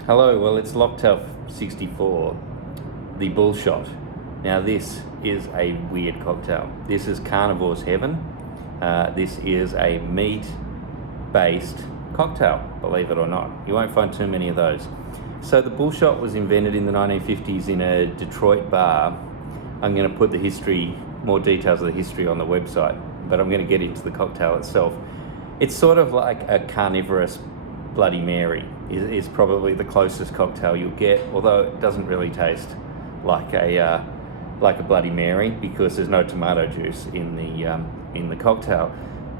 Hello, well it's Locktail 64, the Bullshot. Now this is a weird cocktail. This is carnivores heaven. This is a meat-based cocktail, believe it or not. You won't find too many of those. So the Bullshot was invented in the 1950s in a Detroit bar. I'm going to put more details of the history on the website, but I'm going to get into the cocktail itself. It's sort of like a carnivorous Bloody Mary is probably the closest cocktail you'll get, although it doesn't really taste like a Bloody Mary because there's no tomato juice in the cocktail.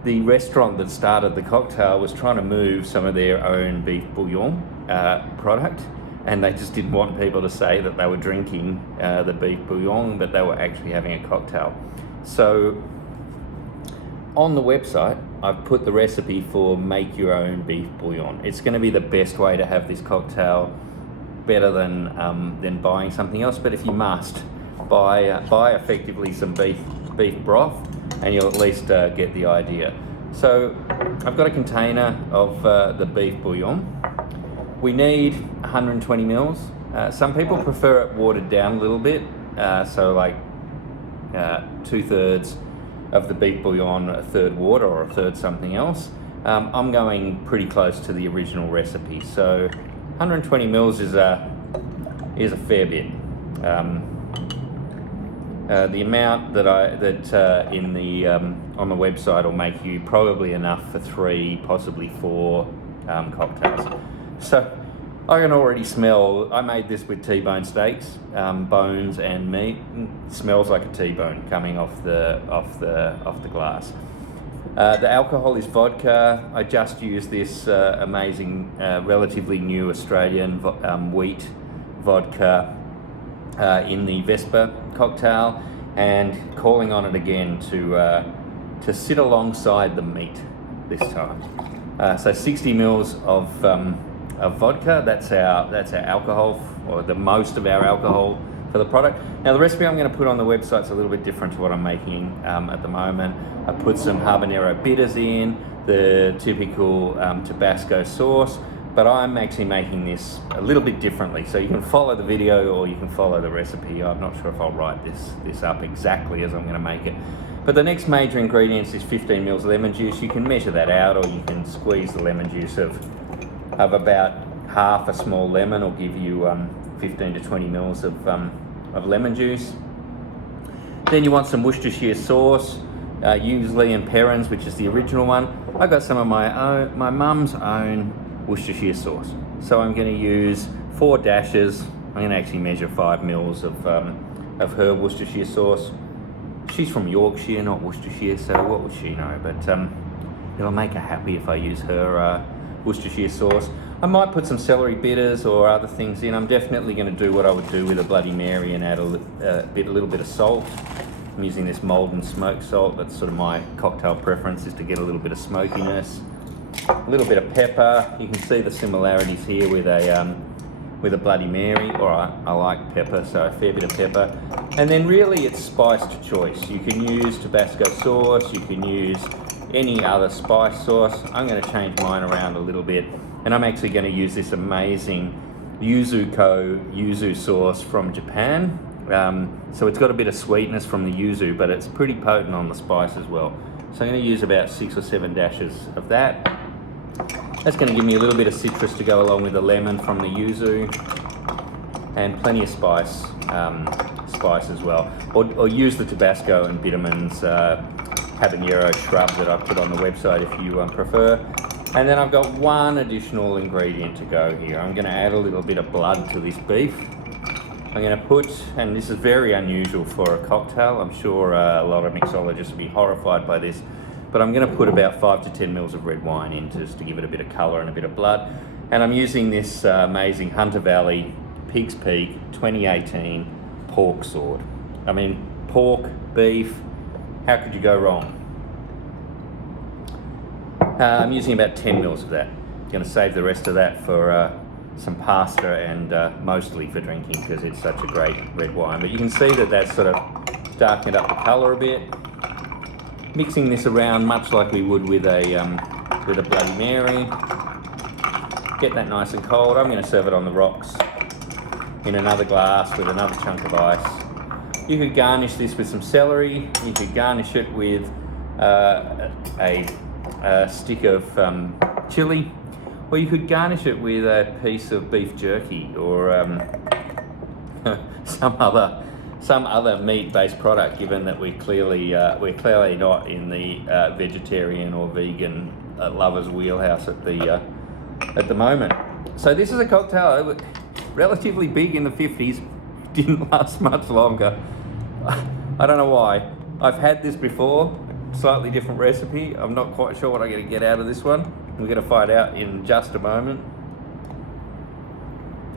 The restaurant that started the cocktail was trying to move some of their own beef bouillon product, and they just didn't want people to say that they were drinking the beef bouillon, but they were actually having a cocktail. So on the website, I've put the recipe for make your own beef bouillon. It's going to be the best way to have this cocktail, better than buying something else. But if you must, buy effectively some beef broth, and you'll at least get the idea. So I've got a container of the beef bouillon. We need 120 mils. Some people prefer it watered down a little bit, so like 2/3 of the beef bouillon, a third water or a third something else. I'm going pretty close to the original recipe, so 120 mils is a fair bit. The amount that in the on the website will make you probably enough for 3, possibly 4 cocktails. So I can already smell. I made this with T-bone steaks, bones and meat. It smells like a T-bone coming off the glass. The alcohol is vodka. I just used this amazing, relatively new Australian wheat vodka in the Vespa cocktail, and calling on it again to sit alongside the meat this time. So 60 mils of vodka. That's our alcohol, or the most of our alcohol for the product. Now the recipe I'm going to put on the website is a little bit different to what I'm making at the moment. I put some habanero bitters in, the typical Tabasco sauce, but I'm actually making this a little bit differently. So you can follow the video or you can follow the recipe. I'm not sure if I'll write this up exactly as I'm going to make it. But the next major ingredients is 15 mils lemon juice. You can measure that out, or you can squeeze the lemon juice of about half a small lemon, will give you 15 to 20 mils of lemon juice. Then you want some Worcestershire sauce, usually in Perrins, which is the original one. I got some of my mum's own Worcestershire sauce. So I'm going to use 4 dashes. I'm going to actually measure 5 mils of her Worcestershire sauce. She's from Yorkshire, not Worcestershire, so what would she know? But it'll make her happy if I use her Worcestershire sauce. I might put some celery bitters or other things in. I'm definitely going to do what I would do with a Bloody Mary and add a little bit of salt. I'm using this Maldon smoked salt. That's sort of my cocktail preference, is to get a little bit of smokiness. A little bit of pepper. You can see the similarities here with a Bloody Mary. I like pepper, so a fair bit of pepper. And then really it's spice to choice. You can use Tabasco sauce, you can use any other spice sauce. I'm going to change mine around a little bit, and I'm actually going to use this amazing yuzu sauce from Japan. So it's got a bit of sweetness from the yuzu, but it's pretty potent on the spice as well. So I'm going to use about 6 or 7 dashes of that. That's going to give me a little bit of citrus to go along with the lemon from the yuzu, and plenty of spice as well. Or use the Tabasco and Bitterman's habanero shrub that I put on the website if you prefer. And then I've got one additional ingredient to go here. I'm going to add a little bit of blood to this beef. I'm going to put, and this is very unusual for a cocktail, I'm sure a lot of mixologists will be horrified by this, but I'm going to put about 5 to 10 mils of red wine in just to give it a bit of colour and a bit of blood. And I'm using this amazing Hunter Valley Pig's Peak 2018 pork sword. I mean, pork, beef, how could you go wrong? I'm using about 10 mils of that. I'm going to save the rest of that for some pasta and mostly for drinking because it's such a great red wine. But you can see that that's sort of darkened up the colour a bit. Mixing this around much like we would with a Bloody Mary. Get that nice and cold. I'm going to serve it on the rocks in another glass with another chunk of ice. You could garnish this with some celery. You could garnish it with a stick of chili, or you could garnish it with a piece of beef jerky or some other meat-based product. Given that we're clearly not in the vegetarian or vegan lovers' wheelhouse at the moment. So this is a cocktail relatively big in the 50s. Didn't last much longer. I don't know why. I've had this before, slightly different recipe. I'm not quite sure what I'm going to get out of this one. We're going to find out in just a moment.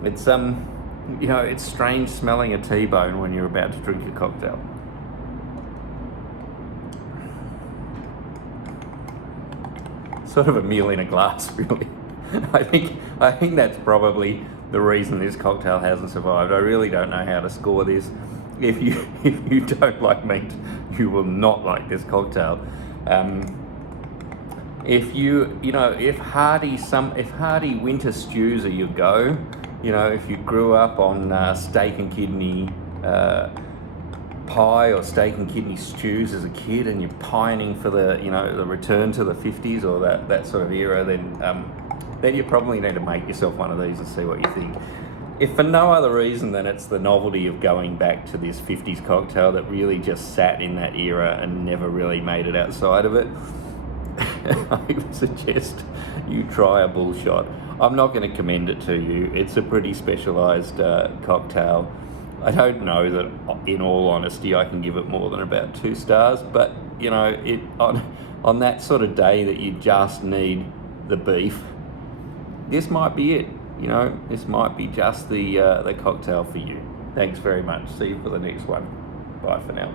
It's it's strange smelling a T-bone when you're about to drink a cocktail. Sort of a meal in a glass, really. I think that's probably the reason this cocktail hasn't survived. I really don't know how to score this. If you don't like meat, you will not like this cocktail. If hearty winter stews are your go, if you grew up on steak and kidney pie or steak and kidney stews as a kid, and you're pining for the return to the 50s or that sort of era, then you probably need to make yourself one of these and see what you think. If for no other reason than it's the novelty of going back to this 50s cocktail that really just sat in that era and never really made it outside of it, I would suggest you try a Bullshot. I'm not going to commend it to you. It's a pretty specialised cocktail. I don't know that, in all honesty, I can give it more than about 2 stars, but on that sort of day that you just need the beef, this might be it. This might be just the cocktail for you. Thanks very much. See you for the next one. Bye for now.